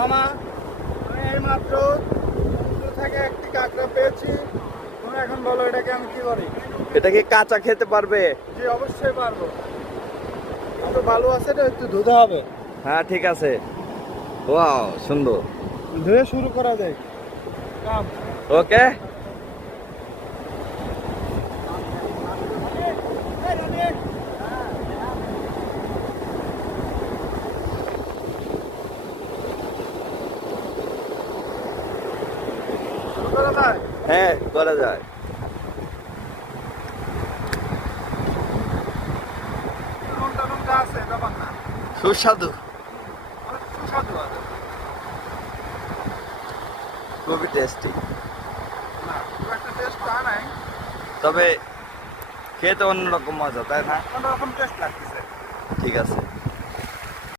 মামা, আমি এইমাত্র সমুদ্র থেকে একটি কাঁকড়া পেয়েছি। তুমি এখন বলো এটাকে আমি কি করি? এটা কি কাঁচা খেতে পারবে? জি অবশ্যই পারবো। একটু ভালো আছে, এটা একটু ধুতে হবে। হ্যাঁ ঠিক আছে। ওয়াও সুন্দর। ধুয়ে শুরু করা যায় কাম। ওকে। শুরু করা যায়? হ্যাঁ করা যায়। নুনটা নুনটা আছে ব্যাপার না, সুস্বাদু, অনেক সুস্বাদু আছে। খুবই টেস্টি। না খুব একটা টেস্ট পাওয়া নাই, তবে খেতে অন্যরকম মজা, তাই না? অন্যরকম টেস্ট লাগতেছে। ঠিক আছে।